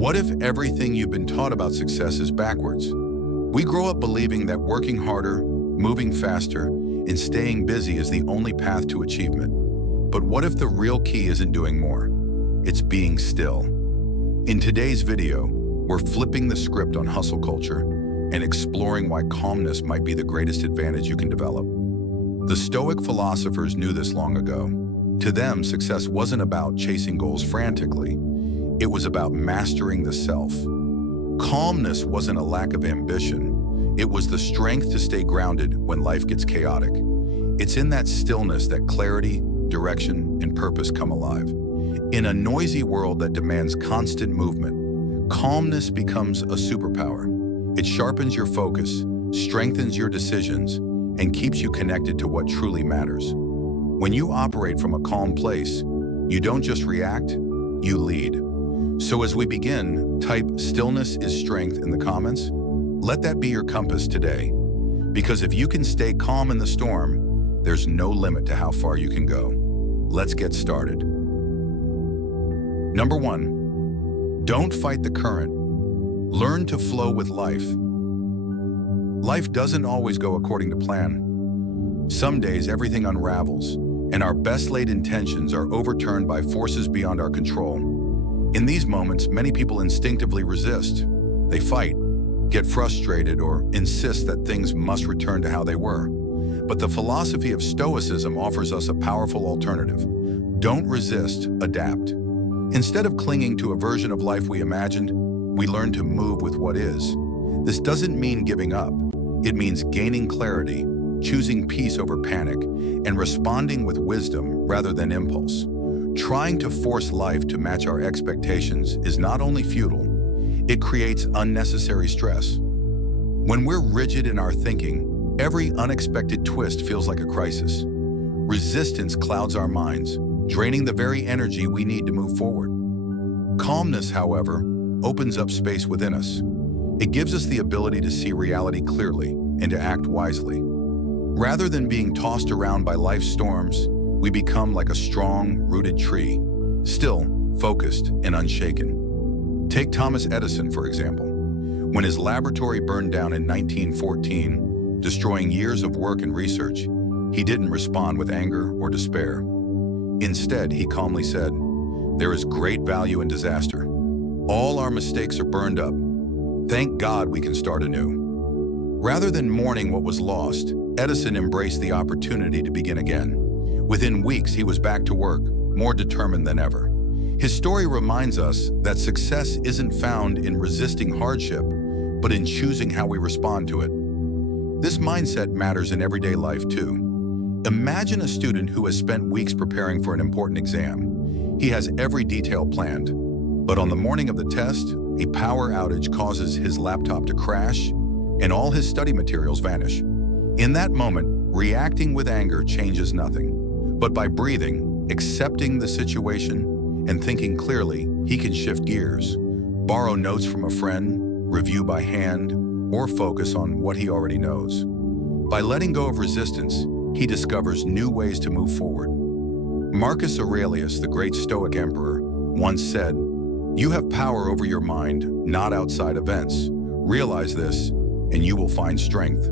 What if everything you've been taught about success is backwards? We grow up believing that working harder, moving faster, and staying busy is the only path to achievement. But what if the real key isn't doing more? It's being still. In today's video, we're flipping the script on hustle culture and exploring why calmness might be the greatest advantage you can develop. The Stoic philosophers knew this long ago. To them, success wasn't about chasing goals frantically. It was about mastering the self. Calmness wasn't a lack of ambition. It was the strength to stay grounded when life gets chaotic. It's in that stillness that clarity, direction, and purpose come alive. In a noisy world that demands constant movement, calmness becomes a superpower. It sharpens your focus, strengthens your decisions, and keeps you connected to what truly matters. When you operate from a calm place, you don't just react, you lead. So as we begin, type "stillness is strength" in the comments. Let that be your compass today. Because if you can stay calm in the storm, there's no limit to how far you can go. Let's get started. Number 1, don't fight the current. Learn to flow with life. Life doesn't always go according to plan. Some days everything unravels, and our best laid intentions are overturned by forces beyond our control. In these moments, many people instinctively resist. They fight, get frustrated, or insist that things must return to how they were. But the philosophy of Stoicism offers us a powerful alternative. Don't resist, adapt. Instead of clinging to a version of life we imagined, we learn to move with what is. This doesn't mean giving up. It means gaining clarity, choosing peace over panic, and responding with wisdom rather than impulse. Trying to force life to match our expectations is not only futile, it creates unnecessary stress. When we're rigid in our thinking, every unexpected twist feels like a crisis. Resistance clouds our minds, draining the very energy we need to move forward. Calmness, however, opens up space within us. It gives us the ability to see reality clearly and to act wisely. Rather than being tossed around by life's storms, we become like a strong, rooted tree, still, focused, and unshaken. Take Thomas Edison, for example. When his laboratory burned down in 1914, destroying years of work and research, he didn't respond with anger or despair. Instead, he calmly said, "There is great value in disaster. All our mistakes are burned up. Thank God we can start anew." Rather than mourning what was lost, Edison embraced the opportunity to begin again. Within weeks, he was back to work, more determined than ever. His story reminds us that success isn't found in resisting hardship, but in choosing how we respond to it. This mindset matters in everyday life too. Imagine a student who has spent weeks preparing for an important exam. He has every detail planned, but on the morning of the test, a power outage causes his laptop to crash and all his study materials vanish. In that moment, reacting with anger changes nothing. But by breathing, accepting the situation, and thinking clearly, he can shift gears, borrow notes from a friend, review by hand, or focus on what he already knows. By letting go of resistance, he discovers new ways to move forward. Marcus Aurelius, the great Stoic emperor, once said, "You have power over your mind, not outside events. Realize this, and you will find strength."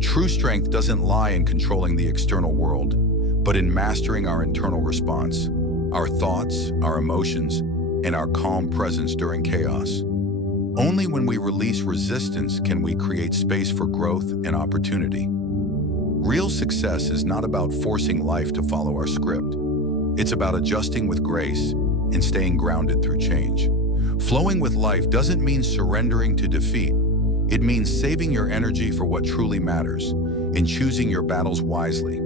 True strength doesn't lie in controlling the external world, but in mastering our internal response, our thoughts, our emotions, and our calm presence during chaos. Only when we release resistance can we create space for growth and opportunity. Real success is not about forcing life to follow our script. It's about adjusting with grace and staying grounded through change. Flowing with life doesn't mean surrendering to defeat. It means saving your energy for what truly matters and choosing your battles wisely.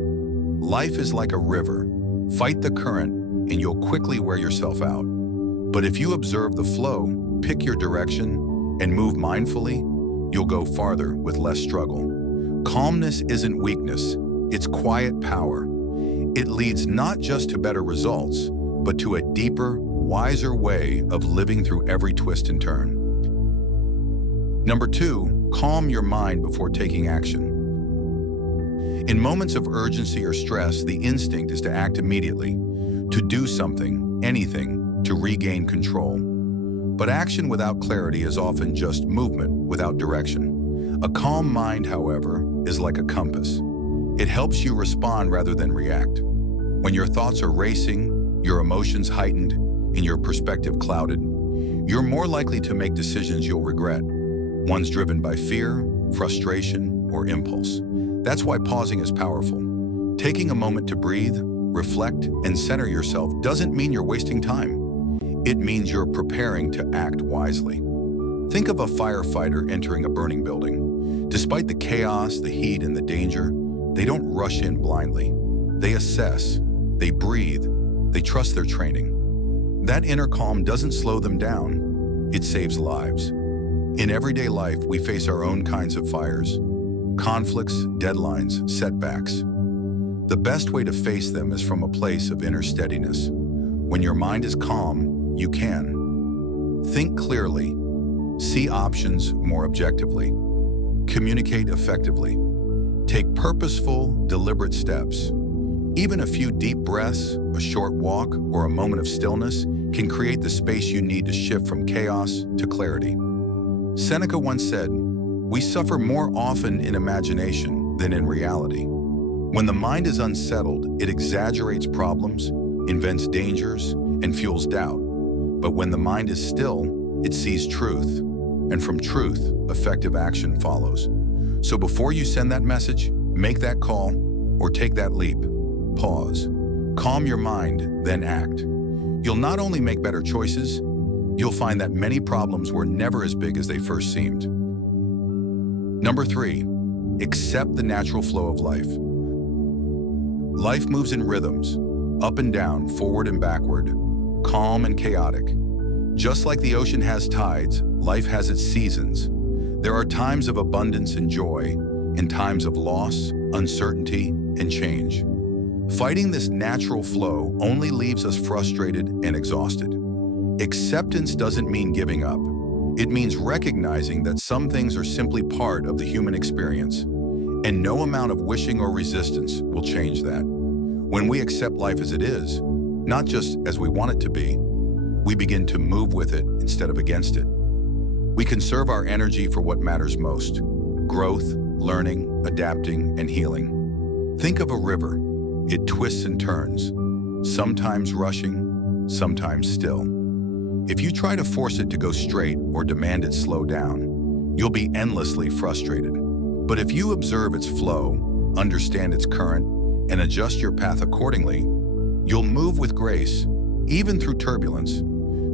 Life is like a river. Fight the current and you'll quickly wear yourself out. But if you observe the flow, pick your direction, and move mindfully, you'll go farther with less struggle. Calmness isn't weakness, it's quiet power. It leads not just to better results, but to a deeper, wiser way of living through every twist and turn. Number 2, calm your mind before taking action. In moments of urgency or stress, the instinct is to act immediately, to do something, anything, to regain control. But action without clarity is often just movement without direction. A calm mind, however, is like a compass. It helps you respond rather than react. When your thoughts are racing, your emotions heightened, and your perspective clouded, you're more likely to make decisions you'll regret, ones driven by fear, frustration, or impulse. That's why pausing is powerful. Taking a moment to breathe, reflect, and center yourself doesn't mean you're wasting time. It means you're preparing to act wisely. Think of a firefighter entering a burning building. Despite the chaos, the heat, and the danger, they don't rush in blindly. They assess, they breathe, they trust their training. That inner calm doesn't slow them down, it saves lives. In everyday life, we face our own kinds of fires, conflicts, deadlines, setbacks. The best way to face them is from a place of inner steadiness. When your mind is calm, you can think clearly, see options more objectively, communicate effectively, take purposeful, deliberate steps. Even a few deep breaths, a short walk, or a moment of stillness can create the space you need to shift from chaos to clarity. Seneca once said, "We suffer more often in imagination than in reality." When the mind is unsettled, it exaggerates problems, invents dangers, and fuels doubt. But when the mind is still, it sees truth, and from truth, effective action follows. So before you send that message, make that call, or take that leap, pause. Calm your mind, then act. You'll not only make better choices, you'll find that many problems were never as big as they first seemed. Number 3, accept the natural flow of life. Life moves in rhythms, up and down, forward and backward, calm and chaotic. Just like the ocean has tides, life has its seasons. There are times of abundance and joy, and times of loss, uncertainty, and change. Fighting this natural flow only leaves us frustrated and exhausted. Acceptance doesn't mean giving up. It means recognizing that some things are simply part of the human experience, and no amount of wishing or resistance will change that. When we accept life as it is, not just as we want it to be, we begin to move with it instead of against it. We conserve our energy for what matters most: growth, learning, adapting, and healing. Think of a river. It twists and turns, sometimes rushing, sometimes still. If you try to force it to go straight or demand it slow down, you'll be endlessly frustrated. But if you observe its flow, understand its current, and adjust your path accordingly, you'll move with grace, even through turbulence.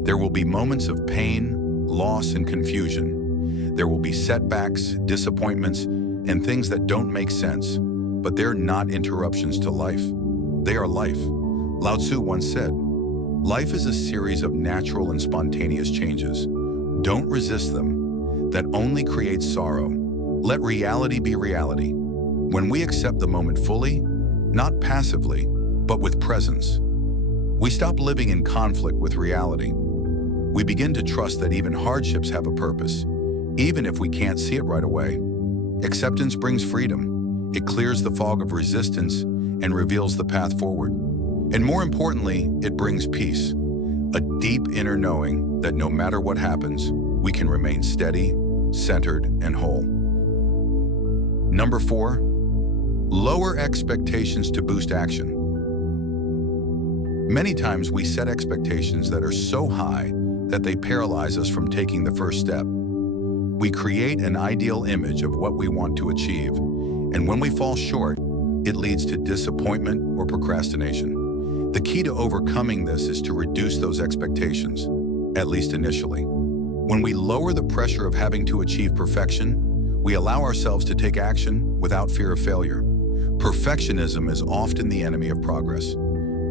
There will be moments of pain, loss, and confusion. There will be setbacks, disappointments, and things that don't make sense, but they're not interruptions to life. They are life. Lao Tzu once said, "Life is a series of natural and spontaneous changes. Don't resist them. That only creates sorrow. Let reality be reality." When we accept the moment fully, not passively, but with presence, we stop living in conflict with reality. We begin to trust that even hardships have a purpose, even if we can't see it right away. Acceptance brings freedom. It clears the fog of resistance and reveals the path forward. And more importantly, it brings peace, a deep inner knowing that no matter what happens, we can remain steady, centered, and whole. Number 4, lower expectations to boost action. Many times we set expectations that are so high that they paralyze us from taking the first step. We create an ideal image of what we want to achieve, and when we fall short, it leads to disappointment or procrastination. The key to overcoming this is to reduce those expectations, at least initially. When we lower the pressure of having to achieve perfection, we allow ourselves to take action without fear of failure. Perfectionism is often the enemy of progress.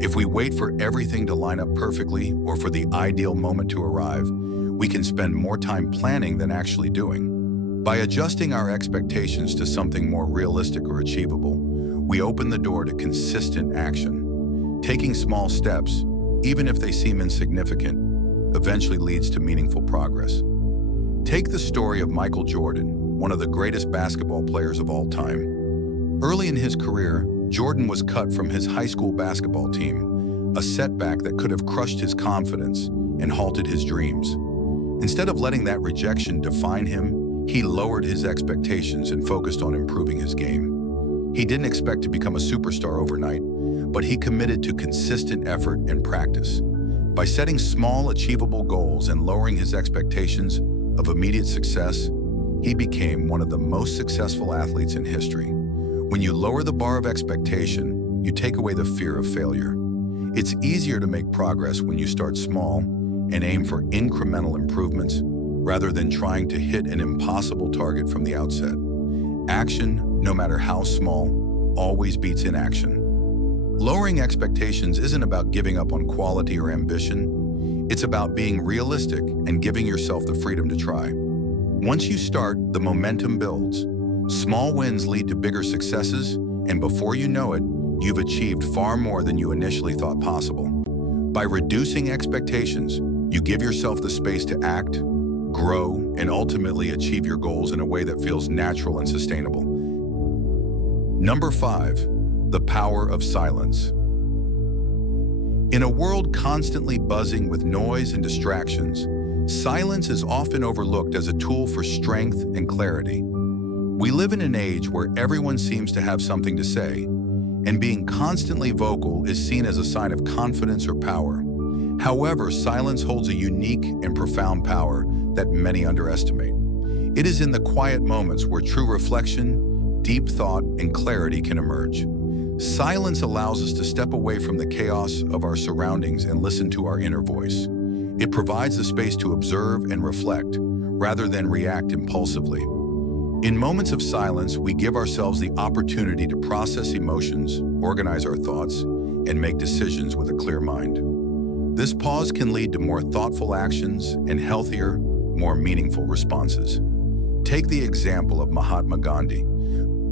If we wait for everything to line up perfectly or for the ideal moment to arrive, we can spend more time planning than actually doing. By adjusting our expectations to something more realistic or achievable, we open the door to consistent action. Taking small steps, even if they seem insignificant, eventually leads to meaningful progress. Take the story of Michael Jordan, one of the greatest basketball players of all time. Early in his career, Jordan was cut from his high school basketball team, a setback that could have crushed his confidence and halted his dreams. Instead of letting that rejection define him, he lowered his expectations and focused on improving his game. He didn't expect to become a superstar overnight, but he committed to consistent effort and practice. By setting small, achievable goals and lowering his expectations of immediate success, he became one of the most successful athletes in history. When you lower the bar of expectation, you take away the fear of failure. It's easier to make progress when you start small and aim for incremental improvements rather than trying to hit an impossible target from the outset. Action, no matter how small, always beats inaction. Lowering expectations isn't about giving up on quality or ambition. It's about being realistic and giving yourself the freedom to try. Once you start, the momentum builds. Small wins lead to bigger successes, and before you know it, you've achieved far more than you initially thought possible. By reducing expectations, you give yourself the space to act, grow, and ultimately achieve your goals in a way that feels natural and sustainable. Number 5, the power of silence. In a world constantly buzzing with noise and distractions, silence is often overlooked as a tool for strength and clarity. We live in an age where everyone seems to have something to say, and being constantly vocal is seen as a sign of confidence or power. However, silence holds a unique and profound power that many underestimate. It is in the quiet moments where true reflection, deep thought, and clarity can emerge. Silence allows us to step away from the chaos of our surroundings and listen to our inner voice. It provides the space to observe and reflect, rather than react impulsively. In moments of silence, we give ourselves the opportunity to process emotions, organize our thoughts, and make decisions with a clear mind. This pause can lead to more thoughtful actions and healthier, more meaningful responses. Take the example of Mahatma Gandhi.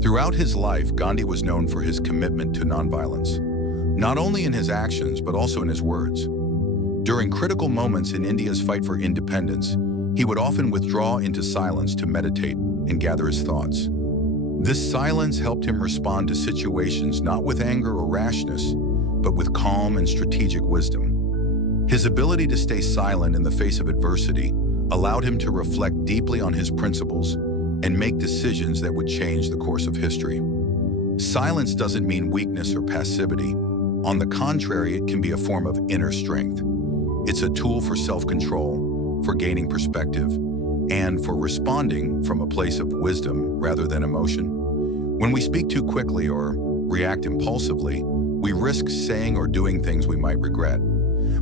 Throughout his life, Gandhi was known for his commitment to nonviolence, not only in his actions, but also in his words. During critical moments in India's fight for independence, he would often withdraw into silence to meditate and gather his thoughts. This silence helped him respond to situations not with anger or rashness, but with calm and strategic wisdom. His ability to stay silent in the face of adversity allowed him to reflect deeply on his principles and make decisions that would change the course of history. Silence doesn't mean weakness or passivity. On the contrary, it can be a form of inner strength. It's a tool for self-control, for gaining perspective, and for responding from a place of wisdom rather than emotion. When we speak too quickly or react impulsively, we risk saying or doing things we might regret.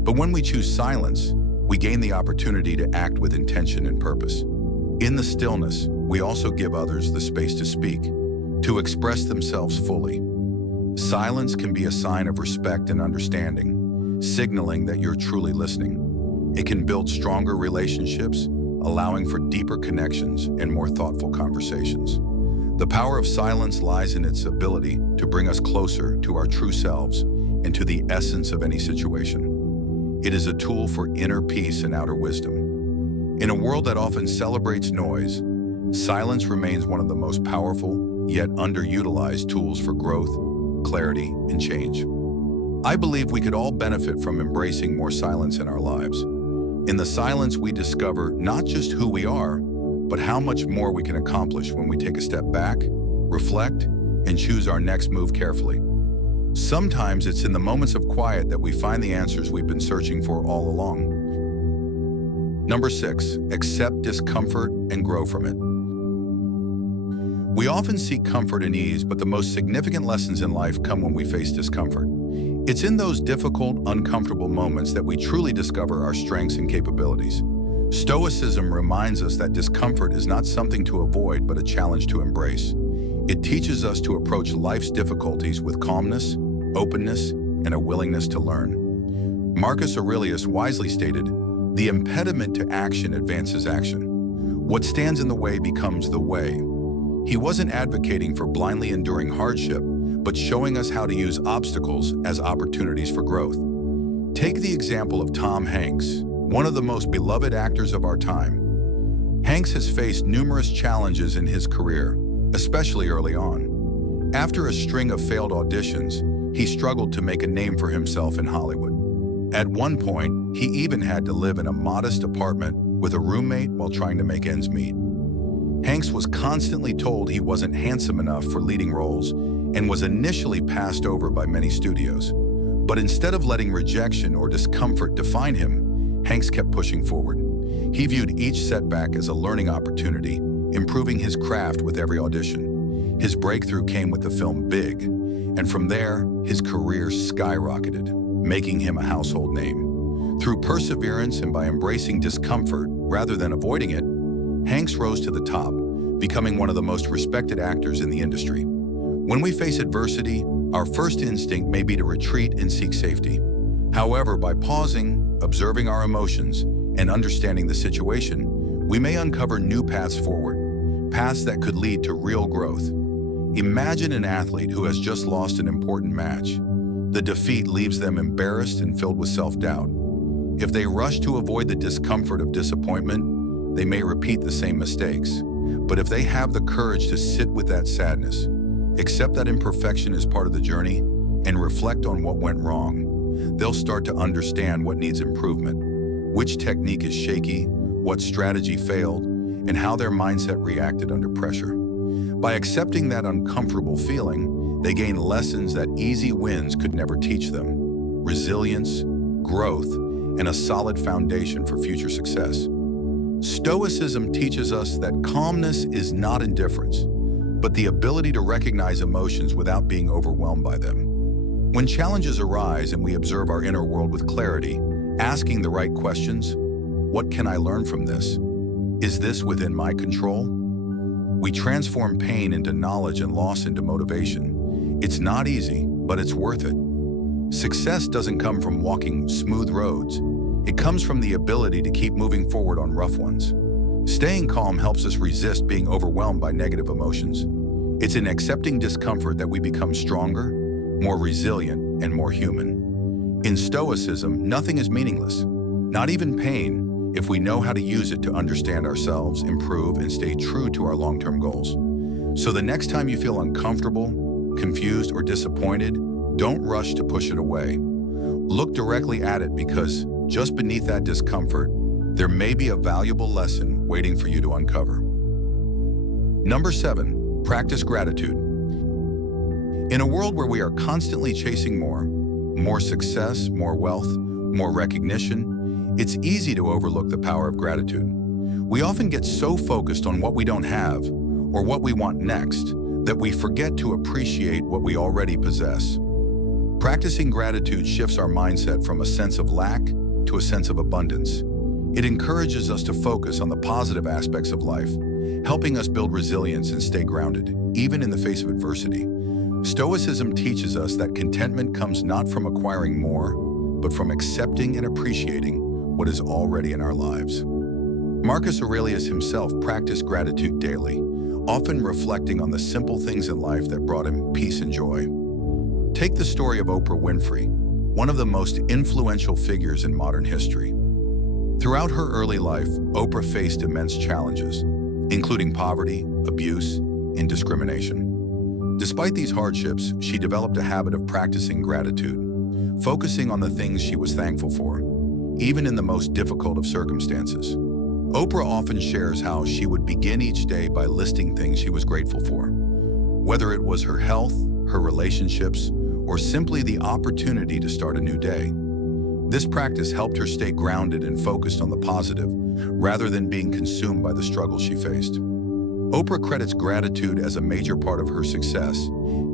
But when we choose silence, we gain the opportunity to act with intention and purpose. In the stillness, we also give others the space to speak, to express themselves fully. Silence can be a sign of respect and understanding, signaling that you're truly listening. It can build stronger relationships, allowing for deeper connections and more thoughtful conversations. The power of silence lies in its ability to bring us closer to our true selves and to the essence of any situation. It is a tool for inner peace and outer wisdom. In a world that often celebrates noise, silence remains one of the most powerful yet underutilized tools for growth, clarity, and change. I believe we could all benefit from embracing more silence in our lives. In the silence, we discover not just who we are, but how much more we can accomplish when we take a step back, reflect, and choose our next move carefully. Sometimes it's in the moments of quiet that we find the answers we've been searching for all along. Number 6, accept discomfort and grow from it. We often seek comfort and ease, but the most significant lessons in life come when we face discomfort. It's in those difficult, uncomfortable moments that we truly discover our strengths and capabilities. Stoicism reminds us that discomfort is not something to avoid, but a challenge to embrace. It teaches us to approach life's difficulties with calmness, openness, and a willingness to learn. Marcus Aurelius wisely stated, "The impediment to action advances action. What stands in the way becomes the way." He wasn't advocating for blindly enduring hardship, but showing us how to use obstacles as opportunities for growth. Take the example of Tom Hanks, one of the most beloved actors of our time. Hanks has faced numerous challenges in his career, especially early on. After a string of failed auditions, he struggled to make a name for himself in Hollywood. At one point, he even had to live in a modest apartment with a roommate while trying to make ends meet. Hanks was constantly told he wasn't handsome enough for leading roles and was initially passed over by many studios. But instead of letting rejection or discomfort define him, Hanks kept pushing forward. He viewed each setback as a learning opportunity, improving his craft with every audition. His breakthrough came with the film Big, and from there, his career skyrocketed, making him a household name. Through perseverance and by embracing discomfort rather than avoiding it, Hanks rose to the top, becoming one of the most respected actors in the industry. When we face adversity, our first instinct may be to retreat and seek safety. However, by pausing, observing our emotions, and understanding the situation, we may uncover new paths forward, paths that could lead to real growth. Imagine an athlete who has just lost an important match. The defeat leaves them embarrassed and filled with self-doubt. If they rush to avoid the discomfort of disappointment, they may repeat the same mistakes. But if they have the courage to sit with that sadness, accept that imperfection is part of the journey, and reflect on what went wrong, they'll start to understand what needs improvement, which technique is shaky, what strategy failed, and how their mindset reacted under pressure. By accepting that uncomfortable feeling, they gain lessons that easy wins could never teach them: resilience, growth, and a solid foundation for future success. Stoicism teaches us that calmness is not indifference, but the ability to recognize emotions without being overwhelmed by them. When challenges arise and we observe our inner world with clarity, asking the right questions: what can I learn from this? Is this within my control? We transform pain into knowledge and loss into motivation. It's not easy, but it's worth it. Success doesn't come from walking smooth roads. It comes from the ability to keep moving forward on rough ones. Staying calm helps us resist being overwhelmed by negative emotions. It's in accepting discomfort that we become stronger, more resilient, and more human. In Stoicism, nothing is meaningless, not even pain, if we know how to use it to understand ourselves, improve, and stay true to our long-term goals. So the next time you feel uncomfortable, confused, or disappointed, don't rush to push it away. Look directly at it, because just beneath that discomfort, there may be a valuable lesson waiting for you to uncover. Number 7, practice gratitude. In a world where we are constantly chasing more success, more wealth, more recognition, it's easy to overlook the power of gratitude. We often get so focused on what we don't have or what we want next that we forget to appreciate what we already possess. Practicing gratitude shifts our mindset from a sense of lack to a sense of abundance. It encourages us to focus on the positive aspects of life, helping us build resilience and stay grounded, even in the face of adversity. Stoicism teaches us that contentment comes not from acquiring more, but from accepting and appreciating what is already in our lives. Marcus Aurelius himself practiced gratitude daily, often reflecting on the simple things in life that brought him peace and joy. Take the story of Oprah Winfrey, one of the most influential figures in modern history. Throughout her early life, Oprah faced immense challenges, including poverty, abuse, and discrimination. Despite these hardships, she developed a habit of practicing gratitude, focusing on the things she was thankful for, even in the most difficult of circumstances. Oprah often shares how she would begin each day by listing things she was grateful for, whether it was her health, her relationships, or simply the opportunity to start a new day. This practice helped her stay grounded and focused on the positive, rather than being consumed by the struggles she faced. Oprah credits gratitude as a major part of her success,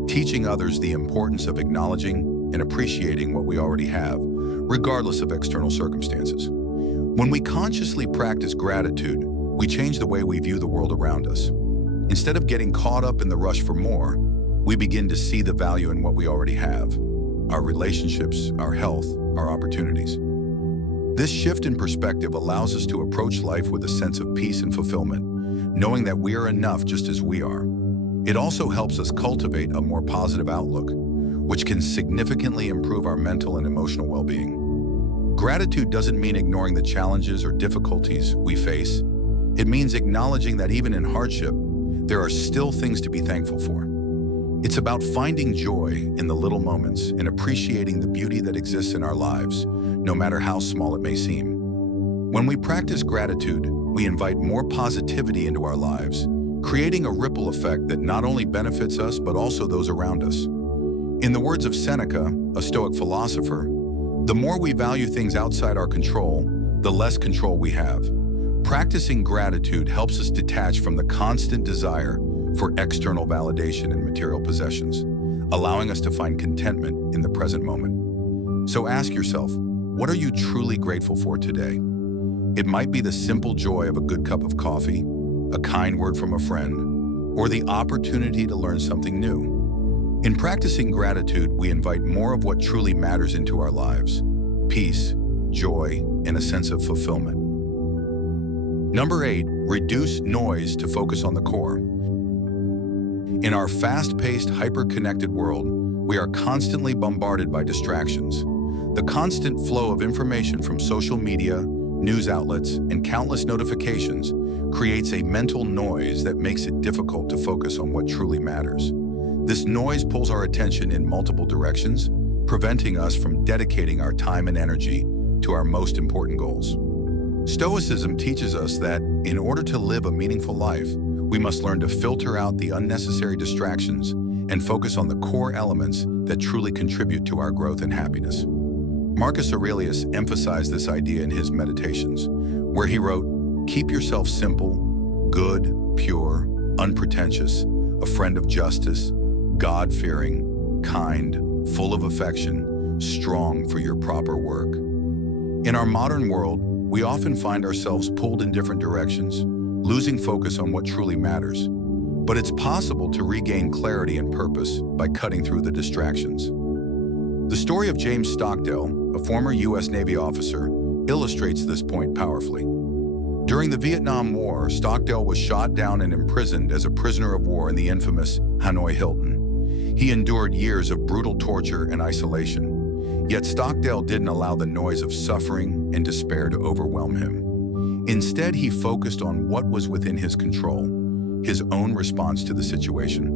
teaching others the importance of acknowledging and appreciating what we already have, regardless of external circumstances. When we consciously practice gratitude, we change the way we view the world around us. Instead of getting caught up in the rush for more, we begin to see the value in what we already have: our relationships, our health, our opportunities. This shift in perspective allows us to approach life with a sense of peace and fulfillment, knowing that we are enough just as we are. It also helps us cultivate a more positive outlook, which can significantly improve our mental and emotional well-being. Gratitude doesn't mean ignoring the challenges or difficulties we face. It means acknowledging that even in hardship, there are still things to be thankful for. It's about finding joy in the little moments and appreciating the beauty that exists in our lives, no matter how small it may seem. When we practice gratitude, we invite more positivity into our lives, creating a ripple effect that not only benefits us but also those around us. In the words of Seneca, a Stoic philosopher, the more we value things outside our control, the less control we have. Practicing gratitude helps us detach from the constant desire for external validation and material possessions, allowing us to find contentment in the present moment. So ask yourself, what are you truly grateful for today? It might be the simple joy of a good cup of coffee, a kind word from a friend, or the opportunity to learn something new. In practicing gratitude, we invite more of what truly matters into our lives: peace, joy, and a sense of fulfillment. Number 8, reduce noise to focus on the core. In our fast-paced, hyper-connected world, we are constantly bombarded by distractions. The constant flow of information from social media, news outlets, and countless notifications creates a mental noise that makes it difficult to focus on what truly matters. This noise pulls our attention in multiple directions, preventing us from dedicating our time and energy to our most important goals. Stoicism teaches us that in order to live a meaningful life, we must learn to filter out the unnecessary distractions and focus on the core elements that truly contribute to our growth and happiness. Marcus Aurelius emphasized this idea in his Meditations, where he wrote, "Keep yourself simple, good, pure, unpretentious, a friend of justice, God-fearing, kind, full of affection, strong for your proper work." In our modern world, we often find ourselves pulled in different directions, losing focus on what truly matters. But it's possible to regain clarity and purpose by cutting through the distractions. The story of James Stockdale, a former U.S. Navy officer, illustrates this point powerfully. During the Vietnam War, Stockdale was shot down and imprisoned as a prisoner of war in the infamous Hanoi Hilton. He endured years of brutal torture and isolation. Yet Stockdale didn't allow the noise of suffering and despair to overwhelm him. Instead, he focused on what was within his control, his own response to the situation.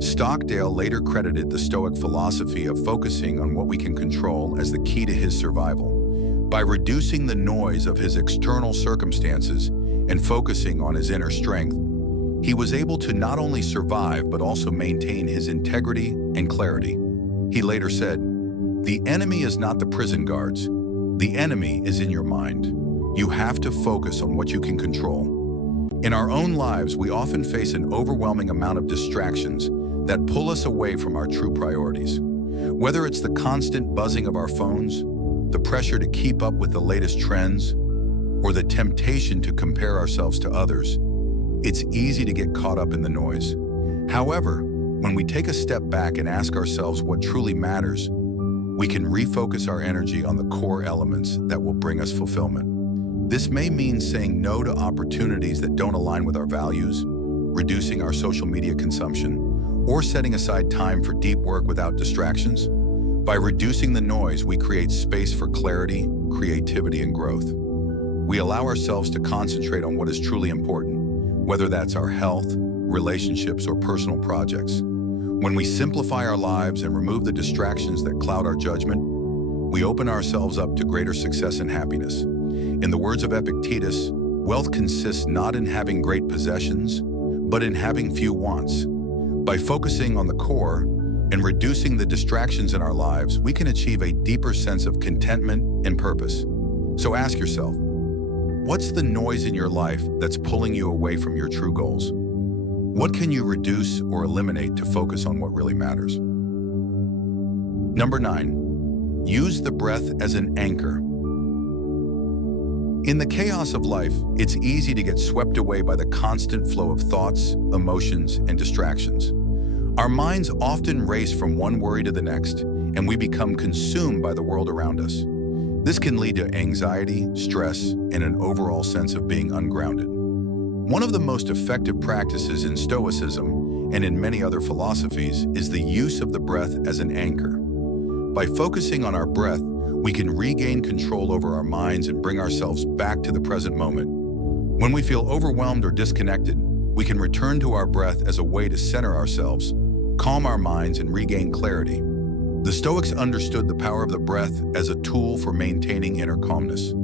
Stockdale later credited the Stoic philosophy of focusing on what we can control as the key to his survival. By reducing the noise of his external circumstances and focusing on his inner strength, he was able to not only survive but also maintain his integrity and clarity. He later said, "The enemy is not the prison guards. The enemy is in your mind. You have to focus on what you can control." In our own lives, we often face an overwhelming amount of distractions that pull us away from our true priorities. Whether it's the constant buzzing of our phones, the pressure to keep up with the latest trends, or the temptation to compare ourselves to others, it's easy to get caught up in the noise. However, when we take a step back and ask ourselves what truly matters, we can refocus our energy on the core elements that will bring us fulfillment. This may mean saying no to opportunities that don't align with our values, reducing our social media consumption, or setting aside time for deep work without distractions. By reducing the noise, we create space for clarity, creativity, and growth. We allow ourselves to concentrate on what is truly important, whether that's our health, relationships, or personal projects. When we simplify our lives and remove the distractions that cloud our judgment, we open ourselves up to greater success and happiness. In the words of Epictetus, wealth consists not in having great possessions, but in having few wants. By focusing on the core and reducing the distractions in our lives, we can achieve a deeper sense of contentment and purpose. So ask yourself, what's the noise in your life that's pulling you away from your true goals? What can you reduce or eliminate to focus on what really matters? Number 9, use the breath as an anchor. In the chaos of life, it's easy to get swept away by the constant flow of thoughts, emotions, and distractions. Our minds often race from one worry to the next, and we become consumed by the world around us. This can lead to anxiety, stress, and an overall sense of being ungrounded. One of the most effective practices in Stoicism and in many other philosophies is the use of the breath as an anchor. By focusing on our breath, we can regain control over our minds and bring ourselves back to the present moment. When we feel overwhelmed or disconnected, we can return to our breath as a way to center ourselves, calm our minds, and regain clarity. The Stoics understood the power of the breath as a tool for maintaining inner calmness.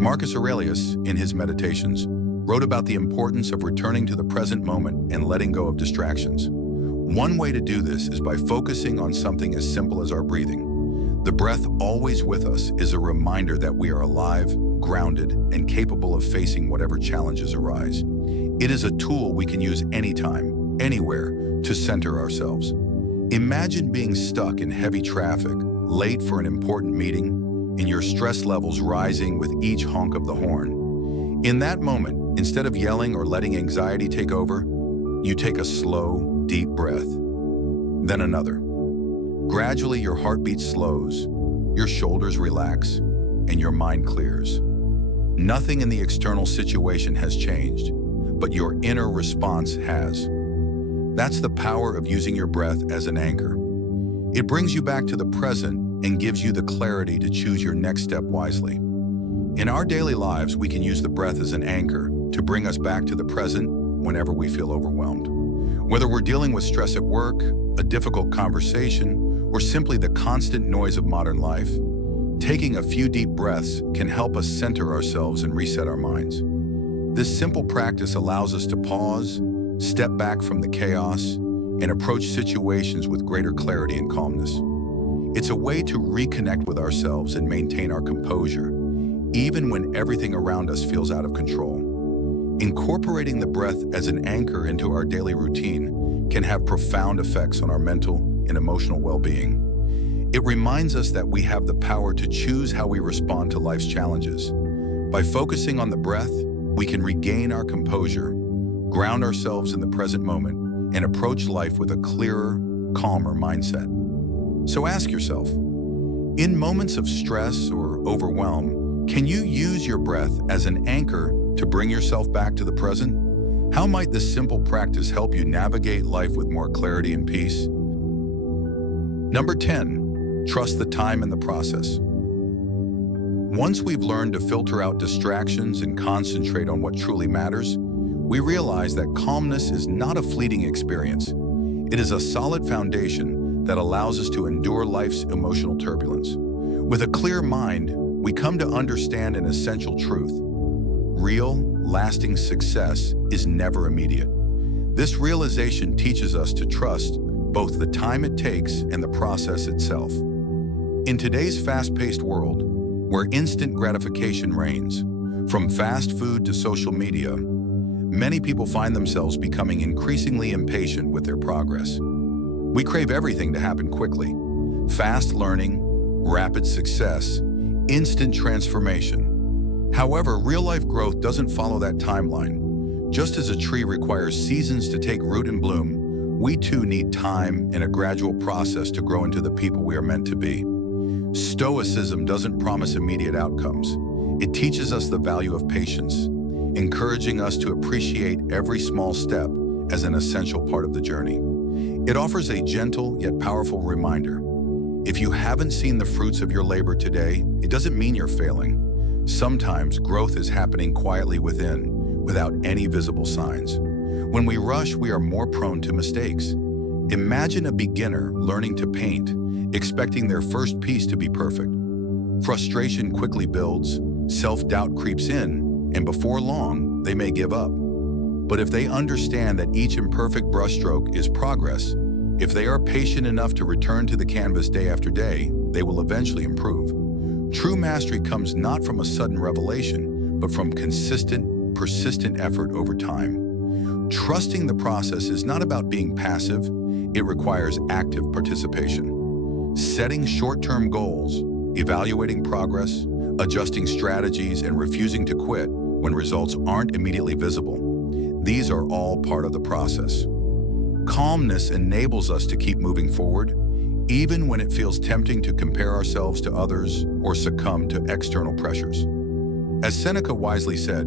Marcus Aurelius, in his Meditations, wrote about the importance of returning to the present moment and letting go of distractions. One way to do this is by focusing on something as simple as our breathing. The breath always with us is a reminder that we are alive, grounded, and capable of facing whatever challenges arise. It is a tool we can use anytime, anywhere, to center ourselves. Imagine being stuck in heavy traffic, late for an important meeting, and your stress levels rising with each honk of the horn. In that moment, instead of yelling or letting anxiety take over, you take a slow, deep breath, then another. Gradually, your heartbeat slows, your shoulders relax, and your mind clears. Nothing in the external situation has changed, but your inner response has. That's the power of using your breath as an anchor. It brings you back to the present and gives you the clarity to choose your next step wisely. In our daily lives, we can use the breath as an anchor to bring us back to the present whenever we feel overwhelmed. Whether we're dealing with stress at work, a difficult conversation, or simply the constant noise of modern life, taking a few deep breaths can help us center ourselves and reset our minds. This simple practice allows us to pause, step back from the chaos, and approach situations with greater clarity and calmness. It's a way to reconnect with ourselves and maintain our composure, even when everything around us feels out of control. Incorporating the breath as an anchor into our daily routine can have profound effects on our mental and emotional well-being. It reminds us that we have the power to choose how we respond to life's challenges. By focusing on the breath, we can regain our composure, ground ourselves in the present moment, and approach life with a clearer, calmer mindset. So ask yourself, in moments of stress or overwhelm, can you use your breath as an anchor to bring yourself back to the present? How might this simple practice help you navigate life with more clarity and peace? Number 10, trust the time and the process. Once we've learned to filter out distractions and concentrate on what truly matters, we realize that calmness is not a fleeting experience. It is a solid foundation that allows us to endure life's emotional turbulence. With a clear mind, we come to understand an essential truth. Real, lasting success is never immediate. This realization teaches us to trust both the time it takes and the process itself. In today's fast-paced world, where instant gratification reigns, from fast food to social media, many people find themselves becoming increasingly impatient with their progress. We crave everything to happen quickly. Fast learning, rapid success, instant transformation. However, real-life growth doesn't follow that timeline. Just as a tree requires seasons to take root and bloom, we too need time and a gradual process to grow into the people we are meant to be. Stoicism doesn't promise immediate outcomes. It teaches us the value of patience, encouraging us to appreciate every small step as an essential part of the journey. It offers a gentle yet powerful reminder. If you haven't seen the fruits of your labor today, it doesn't mean you're failing. Sometimes growth is happening quietly within, without any visible signs. When we rush, we are more prone to mistakes. Imagine a beginner learning to paint, expecting their first piece to be perfect. Frustration quickly builds, self-doubt creeps in, and before long, they may give up. But if they understand that each imperfect brushstroke is progress, if they are patient enough to return to the canvas day after day, they will eventually improve. True mastery comes not from a sudden revelation, but from consistent, persistent effort over time. Trusting the process is not about being passive, it requires active participation. Setting short-term goals, evaluating progress, adjusting strategies, and refusing to quit when results aren't immediately visible. These are all part of the process. Calmness enables us to keep moving forward, even when it feels tempting to compare ourselves to others or succumb to external pressures. As Seneca wisely said,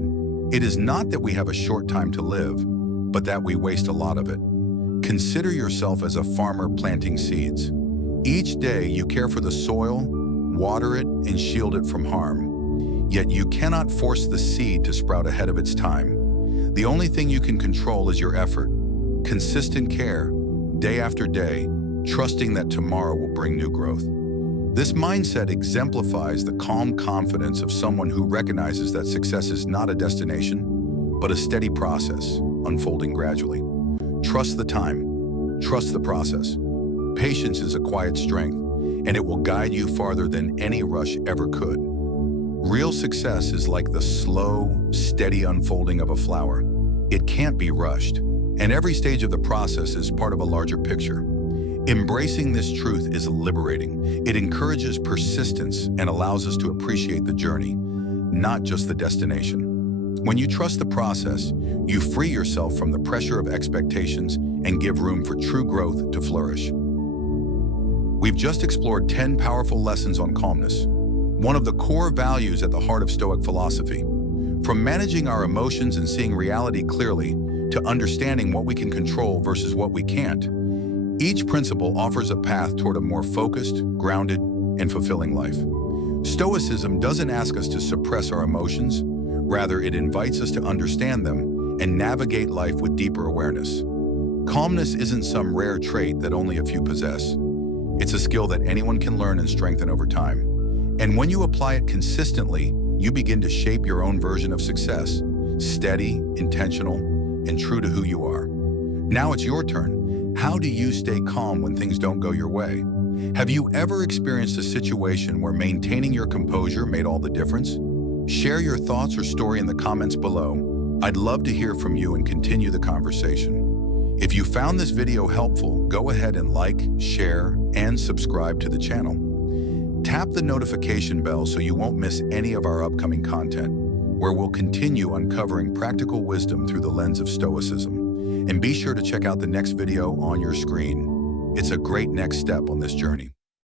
it is not that we have a short time to live, but that we waste a lot of it. Consider yourself as a farmer planting seeds. Each day you care for the soil, water it, and shield it from harm. Yet you cannot force the seed to sprout ahead of its time. The only thing you can control is your effort, consistent care, day after day, trusting that tomorrow will bring new growth. This mindset exemplifies the calm confidence of someone who recognizes that success is not a destination, but a steady process, unfolding gradually. Trust the time, trust the process. Patience is a quiet strength, and it will guide you farther than any rush ever could. Real success is like the slow, steady unfolding of a flower. It can't be rushed, and every stage of the process is part of a larger picture. Embracing this truth is liberating. It encourages persistence and allows us to appreciate the journey, not just the destination. When you trust the process, you free yourself from the pressure of expectations and give room for true growth to flourish. We've just explored 10 powerful lessons on calmness, one of the core values at the heart of Stoic philosophy. From managing our emotions and seeing reality clearly, to understanding what we can control versus what we can't, each principle offers a path toward a more focused, grounded, and fulfilling life. Stoicism doesn't ask us to suppress our emotions. Rather, it invites us to understand them and navigate life with deeper awareness. Calmness isn't some rare trait that only a few possess. It's a skill that anyone can learn and strengthen over time. And when you apply it consistently, you begin to shape your own version of success, steady, intentional, and true to who you are. Now it's your turn. How do you stay calm when things don't go your way? Have you ever experienced a situation where maintaining your composure made all the difference? Share your thoughts or story in the comments below. I'd love to hear from you and continue the conversation. If you found this video helpful, go ahead and like, share, and subscribe to the channel. Tap the notification bell so you won't miss any of our upcoming content, where we'll continue uncovering practical wisdom through the lens of Stoicism. And be sure to check out the next video on your screen. It's a great next step on this journey.